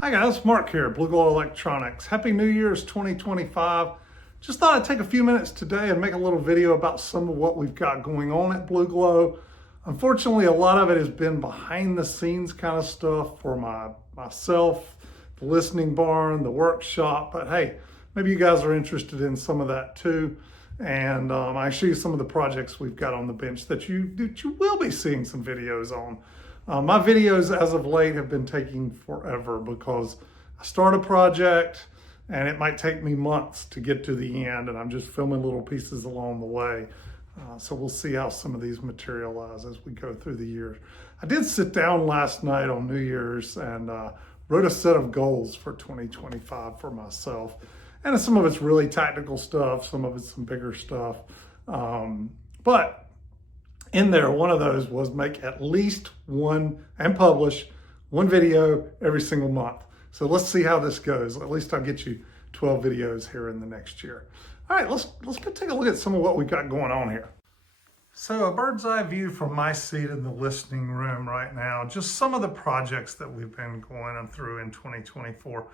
Hi guys, Mark here, Blueglow Electronics. Happy New Year's 2025. Just thought I'd take a few minutes today and make a little video about some of what we've got going on at Blueglow. Unfortunately, a lot of it has been behind the scenes kind of stuff for myself, the listening barn, the workshop, but hey, maybe you guys are interested in some of that too. And I show you some of the projects we've got on the bench that you will be seeing some videos on. My videos as of late have been taking forever because I start a project and it might take me months to get to the end, and I'm just filming little pieces along the way. So we'll see how some of these materialize as we go through the year. I did sit down last night on New Year's and wrote a set of goals for 2025 for myself. And some of it's really tactical stuff, some of it's some bigger stuff. But in there, one of those was make at least one and publish one video every single month. So let's see how this goes. At least I'll get you 12 videos here in the next year. All right, let's go take a look at some of what we've got going on here. So a bird's eye view from my seat in the listening room right now, just some of the projects that we've been going through in 2024.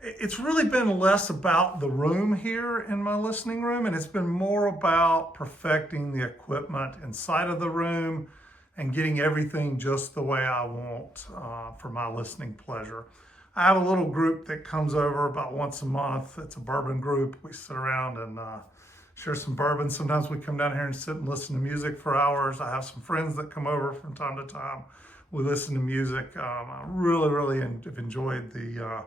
It's really been less about the room here in my listening room, and it's been more about perfecting the equipment inside of the room and getting everything just the way I want for my listening pleasure. I have a little group that comes over about once a month. It's a bourbon group. We sit around and share some bourbon. Sometimes we come down here and sit and listen to music for hours. I have some friends that come over from time to time. We listen to music. I really have enjoyed the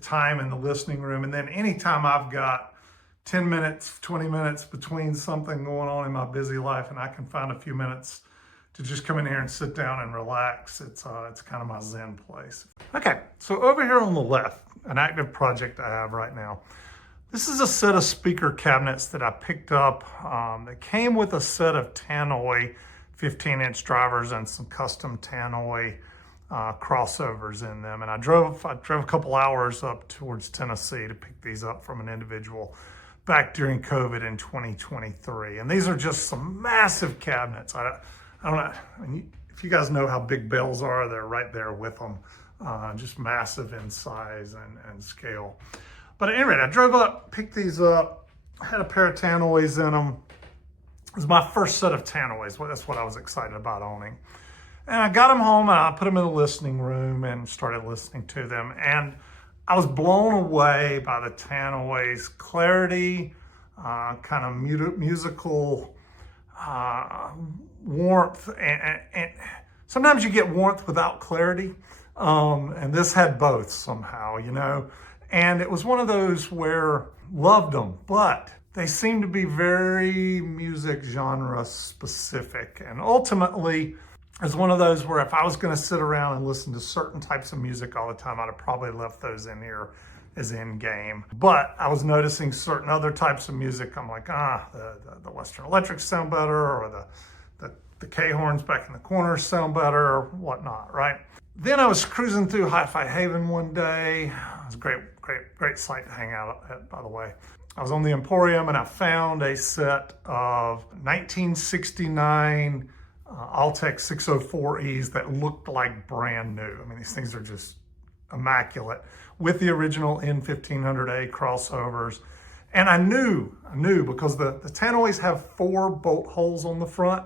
time in the listening room. And then anytime I've got 10 minutes, 20 minutes between something going on in my busy life and I can find a few minutes to just come in here and sit down and relax, it's kind of my Zen place. Okay, so over here on the left, an active project I have right now. This is a set of speaker cabinets that I picked up. That came with a set of Tannoy 15-inch drivers and some custom Tannoy crossovers in them, and I drove a couple hours up towards Tennessee to pick these up from an individual back during COVID in 2023. And these are just some massive cabinets. I don't know, I mean, if you guys know how big Bells are, they're right there with them. Just massive in size and scale. But at any rate, I drove up, picked these up, had a pair of Tannoys in them. It was my first set of Tannoys. That's what I was excited about owning. And I got them home and I put them in the listening room and started listening to them. And I was blown away by the Tannoy's clarity, kind of musical warmth. And sometimes you get warmth without clarity. And this had both somehow, you know. And it was one of those where loved them, but they seemed to be very music genre specific. And ultimately, it's one of those where if I was going to sit around and listen to certain types of music all the time, I'd have probably left those in here as in game. But I was noticing certain other types of music. I'm like, the Western Electrics sound better, or the K-horns back in the corners sound better, or whatnot, right? Then I was cruising through Hi-Fi Haven one day. It was a great site to hang out at, by the way. I was on the Emporium and I found a set of 1969 Altec 604Es that looked like brand new. I mean, these things are just immaculate with the original N1500A crossovers. And I knew because the Tannoys have 4 bolt holes on the front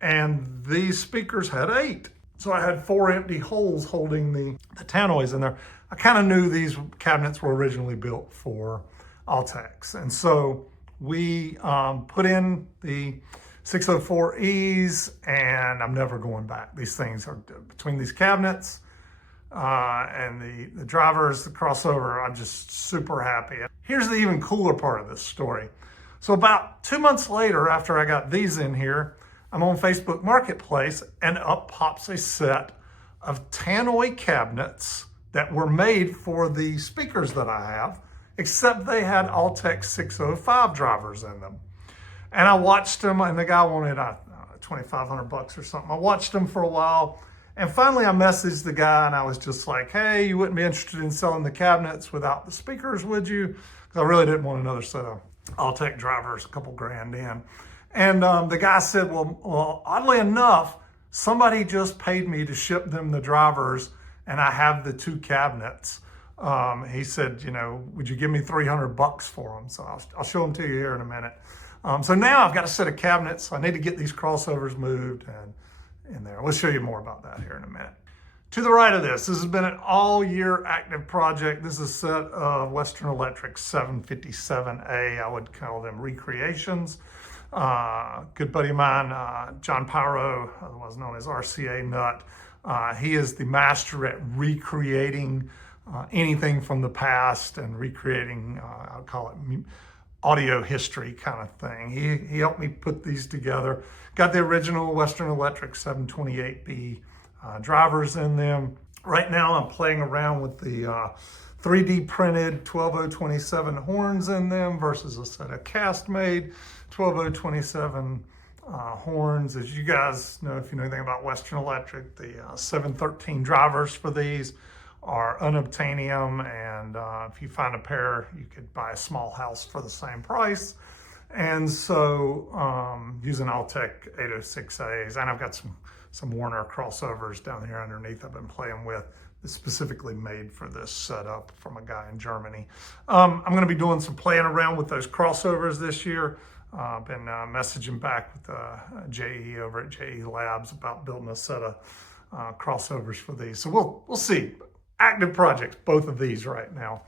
and these speakers had 8. So I had 4 empty holes holding the Tannoys in there. I kind of knew these cabinets were originally built for Altecs. And so we put in the 604Es, and I'm never going back. These things are between these cabinets and the drivers, the crossover. I'm just super happy. Here's the even cooler part of this story. So about 2 months later, after I got these in here, I'm on Facebook Marketplace, and up pops a set of Tannoy cabinets that were made for the speakers that I have, except they had Altec 605 drivers in them. And I watched them, and the guy wanted $2,500 or something. I watched them for a while, and finally I messaged the guy, and I was just like, hey, you wouldn't be interested in selling the cabinets without the speakers, would you? Because I really didn't want another set of Altec drivers, a couple grand in. And the guy said, well, oddly enough, somebody just paid me to ship them the drivers, and I have the 2 cabinets. He said, you know, would you give me $300 for them? So I'll show them to you here in a minute. So now I've got a set of cabinets. So I need to get these crossovers moved and in there. We'll show you more about that here in a minute. To the right of this has been an all-year active project. This is a set of Western Electric 757A. I would call them recreations. Good buddy of mine, John Pyro, otherwise known as RCA Nut. He is the master at recreating anything from the past and recreating, I'll call it audio history kind of thing. He helped me put these together. Got the original Western Electric 728B drivers in them. Right now I'm playing around with the 3D printed 12027 horns in them versus a set of cast made 12027 horns. As you guys know, if you know anything about Western Electric, the 713 drivers for these are unobtainium, and if you find a pair, you could buy a small house for the same price. And so using Altec 806As, and I've got some Warner crossovers down here underneath I've been playing with, specifically made for this setup from a guy in Germany. I'm going to be doing some playing around with those crossovers this year. I've been messaging back with JE over at JE Labs about building a set of crossovers for these. So we'll see. Active projects, both of these right now.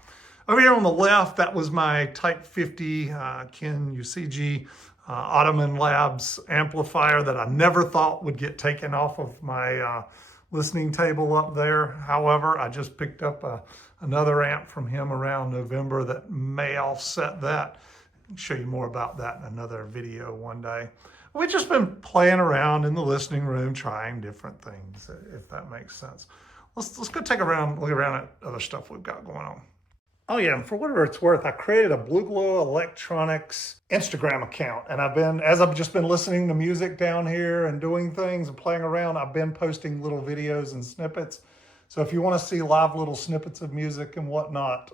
Over here on the left, that was my Type 50 Ken UCG Ottoman Labs amplifier that I never thought would get taken off of my listening table up there. However, I just picked up another amp from him around November that may offset that. I'll show you more about that in another video one day. We've just been playing around in the listening room, trying different things, if that makes sense. Let's go look around at other stuff we've got going on. Oh yeah, and for whatever it's worth, I created a Blueglow Electronics Instagram account, and as I've just been listening to music down here and doing things and playing around, I've been posting little videos and snippets. So if you want to see live little snippets of music and whatnot,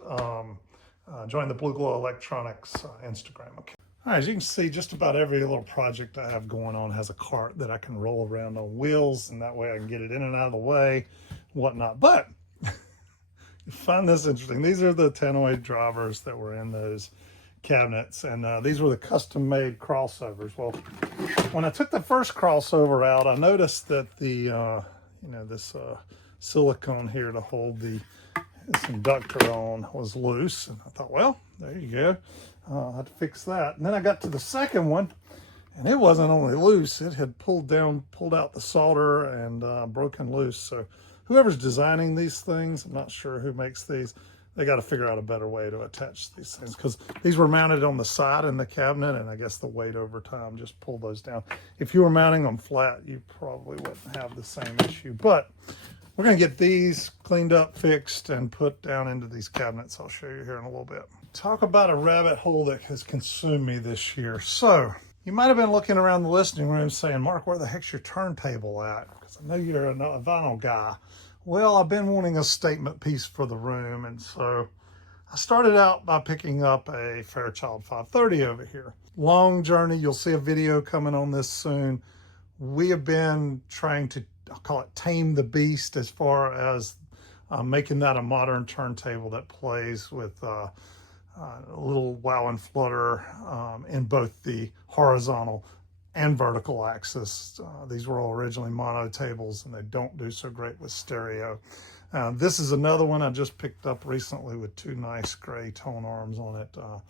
join the Blueglow Electronics Instagram account. All right, as you can see, just about every little project I have going on has a cart that I can roll around on wheels, and that way I can get it in and out of the way, whatnot. But you find this interesting. These are the Tanoid drivers that were in those cabinets, and these were the custom-made crossovers. Well, when I took the first crossover out, I noticed that the this silicone here to hold this inductor on was loose, and I thought, well, there you go. I'll have to fix that. And then I got to the second one, and it wasn't only loose, it had pulled out the solder and broken loose. So whoever's designing these things, I'm not sure who makes these, they got to figure out a better way to attach these things, because these were mounted on the side in the cabinet, and I guess the weight over time just pulled those down. If you were mounting them flat, you probably wouldn't have the same issue. But we're going to get these cleaned up, fixed, and put down into these cabinets. I'll show you here in a little bit. Talk about a rabbit hole that has consumed me this year. So you might have been looking around the listening room saying, Mark, where the heck's your turntable at? Because I know you're a vinyl guy. Well, I've been wanting a statement piece for the room, and so I started out by picking up a Fairchild 530 over here. Long journey. You'll see a video coming on this soon. We have been trying to, I'll call it, tame the beast as far as making that a modern turntable that plays with a little wow and flutter in both the horizontal and vertical axis. These were all originally mono tables, and they don't do so great with stereo. This is another one I just picked up recently with 2 nice gray tone arms on it. When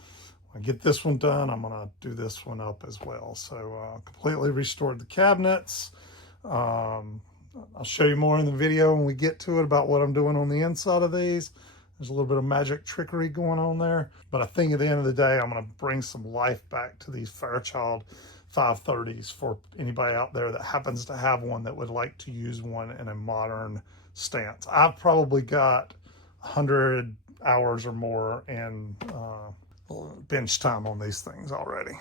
I get this one done, I'm gonna do this one up as well. So completely restored the cabinets. I'll show you more in the video when we get to it about what I'm doing on the inside of these. There's a little bit of magic trickery going on there, but I think at the end of the day, I'm going to bring some life back to these Fairchild 530s for anybody out there that happens to have one that would like to use one in a modern stance. I've probably got 100 hours or more in bench time on these things already.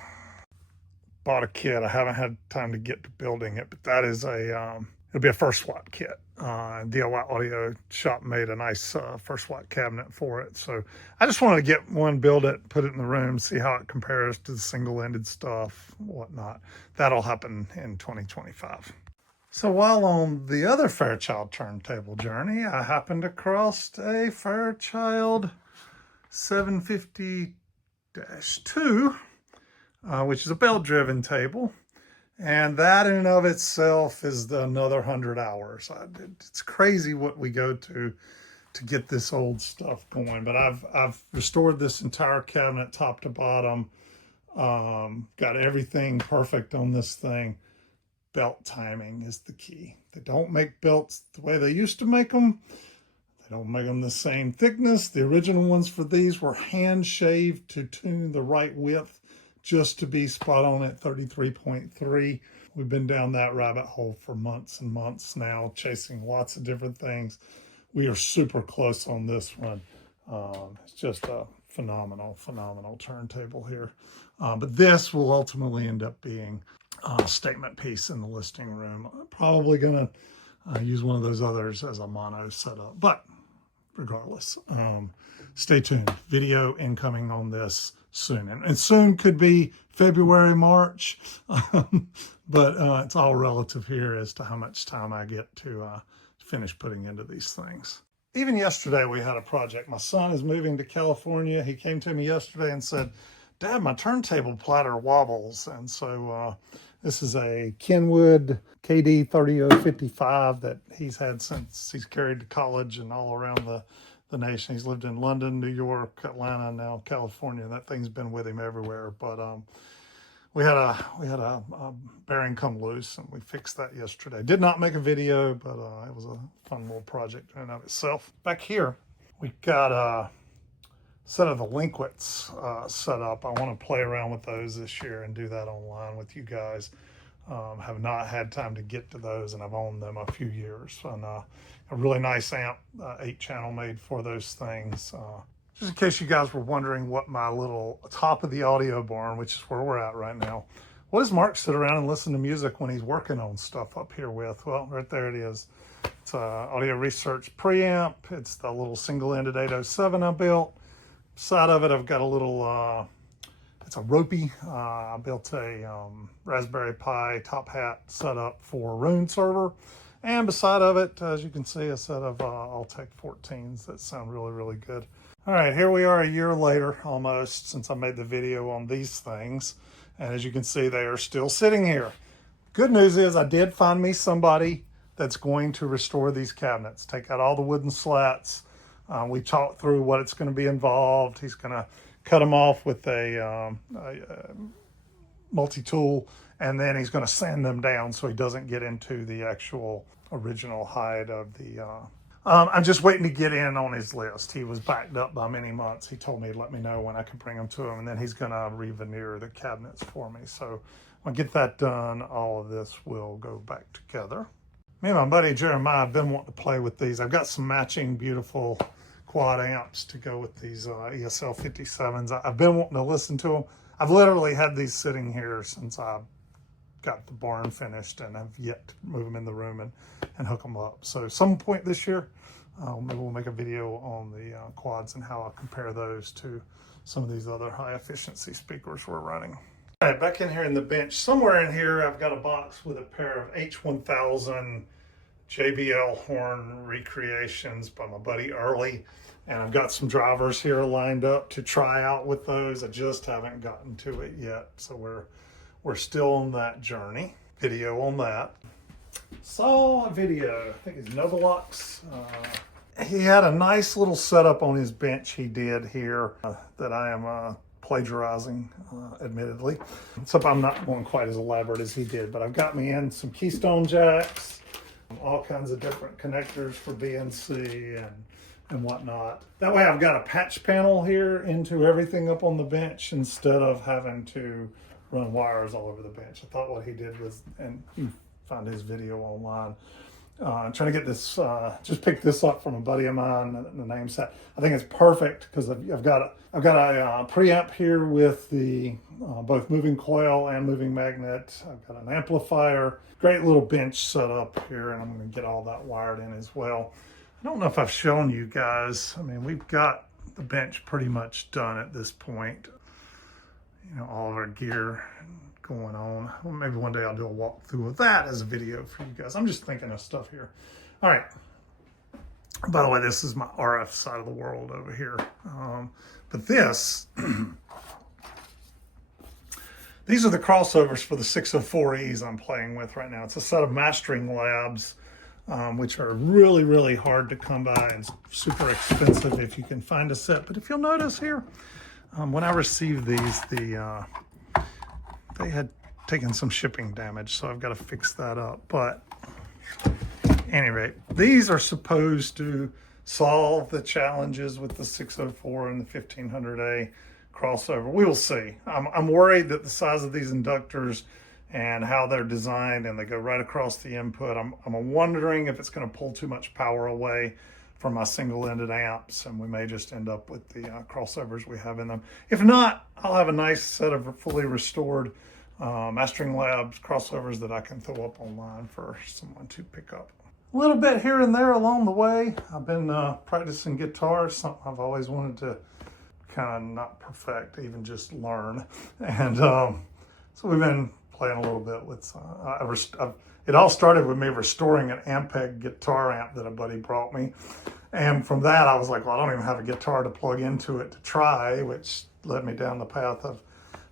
Bought a kit. I haven't had time to get to building it, but that is it'll be a first swap kit. DIY Audio Shop made a nice first swap cabinet for it. So I just wanted to get one, build it, put it in the room, see how it compares to the single-ended stuff, whatnot. That'll happen in 2025. So while on the other Fairchild turntable journey, I happened across a Fairchild 750-2, which is a belt-driven table. And that in and of itself is another 100 hours. It's crazy what we go to get this old stuff going. But I've restored this entire cabinet top to bottom. Got everything perfect on this thing. Belt timing is the key. They don't make belts the way they used to make them. They don't make them the same thickness. The original ones for these were hand shaved to tune the right width just to be spot on at 33.3. We've been down that rabbit hole for months and months now, chasing lots of different things. We are super close on this one. It's just a phenomenal turntable here. But this will ultimately end up being a statement piece in the listing room. I'm probably gonna use one of those others as a mono setup, but regardless, stay tuned. Video incoming on this soon, and soon could be February, March, but it's all relative here as to how much time I get to finish putting into these things. Even yesterday we had a project. My son is moving to California. He came to me yesterday and said, "Dad, my turntable platter wobbles." And so this is a Kenwood KD 30055 that he's had since he's carried to college and all around the nation. He's lived in London, New York, Atlanta, now California. That thing's been with him everywhere. But we had a bearing come loose, and we fixed that yesterday. Did not make a video, but it was a fun little project in and of itself. Back here, we've got a set of Delinquents set up. I want to play around with those this year and do that online with you guys. Have not had time to get to those, and I've owned them a few years. And a really nice amp, 8-channel made for those things. Just in case you guys were wondering what my little top of the audio barn, which is where we're at right now, what does Mark sit around and listen to music when he's working on stuff up here with? Well, right there it is. It's a Audio Research preamp. It's the little single-ended 807 I built. Side of it, I've got a little, it's a Ropey. I built a Raspberry Pi top hat setup for Roon server. And beside of it, as you can see, a set of Altec 14s that sound really good. All right, here we are a year later, almost, since I made the video on these things. And as you can see, they are still sitting here. Good news is I did find me somebody that's going to restore these cabinets, take out all the wooden slats. We talked through what it's going to be involved. He's going to cut them off with a multi-tool, and then he's going to sand them down so he doesn't get into the actual original hide of the... I'm just waiting to get in on his list. He was backed up by many months. He told me to let me know when I could bring them to him, and then he's going to re-veneer the cabinets for me. So when I get that done, all of this will go back together. Me and my buddy Jeremiah have been wanting to play with these. I've got some matching beautiful quad amps to go with these ESL 57s. I've been wanting to listen to them. I've literally had these sitting here since I got the barn finished, and I've yet to move them in the room and hook them up. So some point this year, maybe we'll make a video on the quads and how I'll compare those to some of these other high efficiency speakers we're running. All right, back in here in the bench, somewhere in here, I've got a box with a pair of H1000 JBL horn recreations by my buddy Early. And I've got some drivers here lined up to try out with those. I just haven't gotten to it yet. So we're still on that journey. Video on that. Saw a video, I think it's Novolux. He had a nice little setup on his bench he did here that I am plagiarizing, admittedly. Except I'm not going quite as elaborate as he did, but I've got me in some Keystone jacks, all kinds of different connectors for BNC and whatnot. That way I've got a patch panel here into everything up on the bench instead of having to run wires all over the bench. I thought what he did was, and you find his video online, I'm trying to get this, just picked this up from a buddy of mine, the name set. I think it's perfect because I've got a preamp here with the both moving coil and moving magnet. I've got an amplifier, great little bench set up here, and I'm going to get all that wired in as well. I don't know if I've shown you guys. I mean, we've got the bench pretty much done at this point. You know, all of our gear going on. Well, maybe one day I'll do a walkthrough of that as a video for you guys. I'm just thinking of stuff here. All right. By the way, this is my RF side of the world over here. But this, these are the crossovers for the 604Es I'm playing with right now. It's a set of Mastering Labs, which are really, really hard to come by and super expensive if you can find a set. But if you'll notice here, when I received these, they had taken some shipping damage, so I've got to fix that up. But at any rate, these are supposed to solve the challenges with the 604 and the 1500A crossover. We will see. I'm worried that the size of these inductors and how they're designed, and they go right across the input, I'm wondering if it's going to pull too much power away from my single-ended amps, and we may just end up with the crossovers we have in them. If not, I'll have a nice set of fully restored Mastering Labs crossovers that I can throw up online for someone to pick up. A little bit here and there along the way. I've been practicing guitar, something I've always wanted to kind of not perfect, even just learn. And so we've been playing a little bit with, it all started with me restoring an Ampeg guitar amp that a buddy brought me. And from that, I was like, well, I don't even have a guitar to plug into it to try, which led me down the path of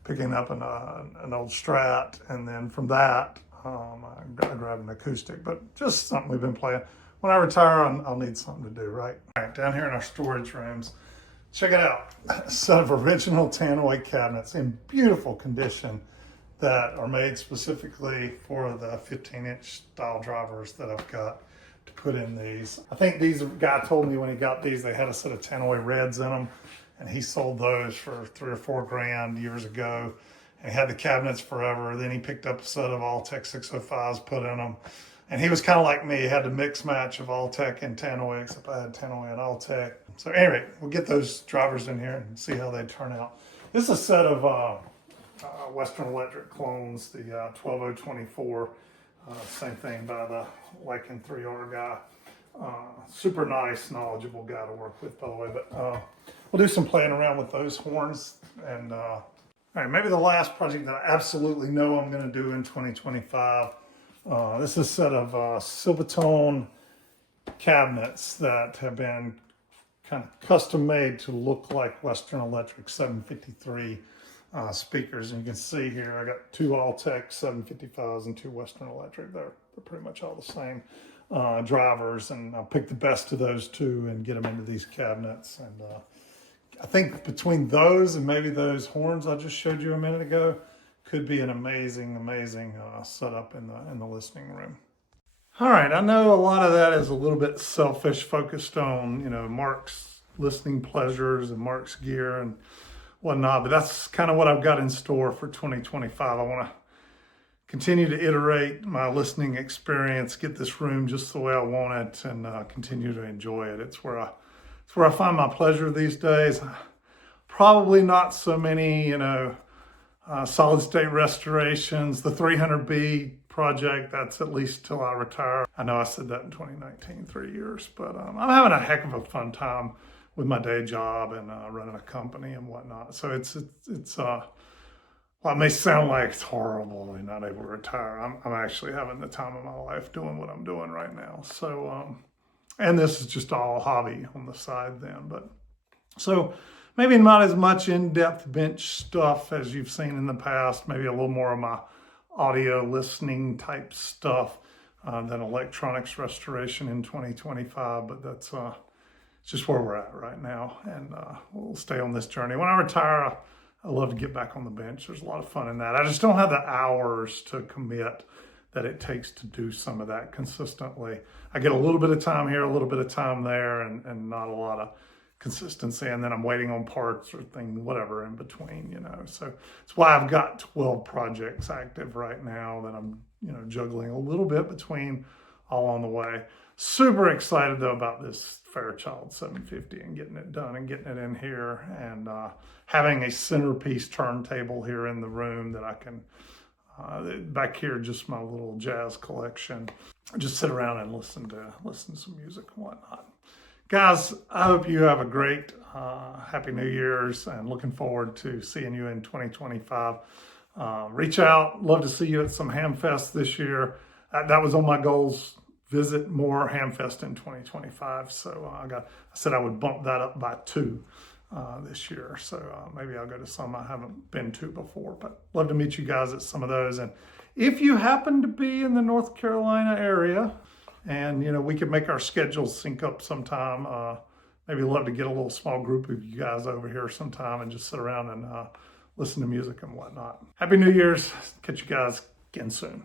picking up an old Strat. And then from that, I grabbed an acoustic, but just something we've been playing. When I retire, I'll need something to do, right? All right, down here in our storage rooms, check it out. A set of original Tannoy cabinets in beautiful condition that are made specifically for the 15-inch style drivers that I've got to put in these. I think these guy told me when he got these, they had a set of Tannoy Reds in them, and he sold those for $3 or $4 grand years ago. And he had the cabinets forever. Then he picked up a set of Alltech 605s, put in them. And he was kind of like me. He had the mix match of Alltech and Tannoy, except I had Tannoy and Alltech. So anyway, we'll get those drivers in here and see how they turn out. This is a set of Western Electric clones, the 12024. Same thing by the Lycan 3R guy. Super nice, knowledgeable guy to work with, by the way. But we'll do some playing around with those horns. And all right, maybe the last project that I absolutely know I'm going to do in 2025. This is a set of Silvertone cabinets that have been kind of custom made to look like Western Electric 753 speakers. And you can see here, I got two Alltech 755s and two Western Electric. They're pretty much all the same drivers, and I'll pick the best of those two and get them into these cabinets. And I think between those and maybe those horns I just showed you a minute ago, could be an amazing, amazing setup in the listening room. All right, I know a lot of that is a little bit selfish, focused on, you know, Mark's listening pleasures and Mark's gear and whatnot, but that's kind of what I've got in store for 2025. I want to continue to iterate my listening experience, get this room just the way I want it, and continue to enjoy it. It's where I find my pleasure these days. Probably not so many, you know, solid state restorations. The 300B project, that's at least till I retire. I know I said that in 2019, 3 years, but I'm having a heck of a fun time with my day job and running a company and whatnot. So it's well, it may sound like it's horrible and not able to retire. I'm actually having the time of my life doing what I'm doing right now. So, and this is just all hobby on the side then, but so maybe not as much in-depth bench stuff as you've seen in the past, maybe a little more of my audio listening type stuff than electronics restoration in 2025, but that's just where we're at right now, and we'll stay on this journey. When I retire, I love to get back on the bench. There's a lot of fun in that. I just don't have the hours to commit that it takes to do some of that consistently. I get a little bit of time here, a little bit of time there, and not a lot of consistency, and then I'm waiting on parts or things, whatever in between, you know. So it's why I've got 12 projects active right now that I'm, you know, juggling a little bit between all on the way. Super excited though about this Fairchild 750 and getting it done and getting it in here, and having a centerpiece turntable here in the room that I can, back here, just my little jazz collection, just sit around and listen to some music and whatnot. Guys, I hope you have a great Happy New Year's, and looking forward to seeing you in 2025. reach out. Love to see you at some Hamfest this year. That was on my goals. Visit more Hamfest in 2025. So I said I would bump that up by 2 this year. So maybe I'll go to some I haven't been to before, but love to meet you guys at some of those. And if you happen to be in the North Carolina area, and we could make our schedules sync up sometime, maybe love to get a little small group of you guys over here sometime and just sit around and listen to music and whatnot. Happy New Year's. Catch you guys again soon.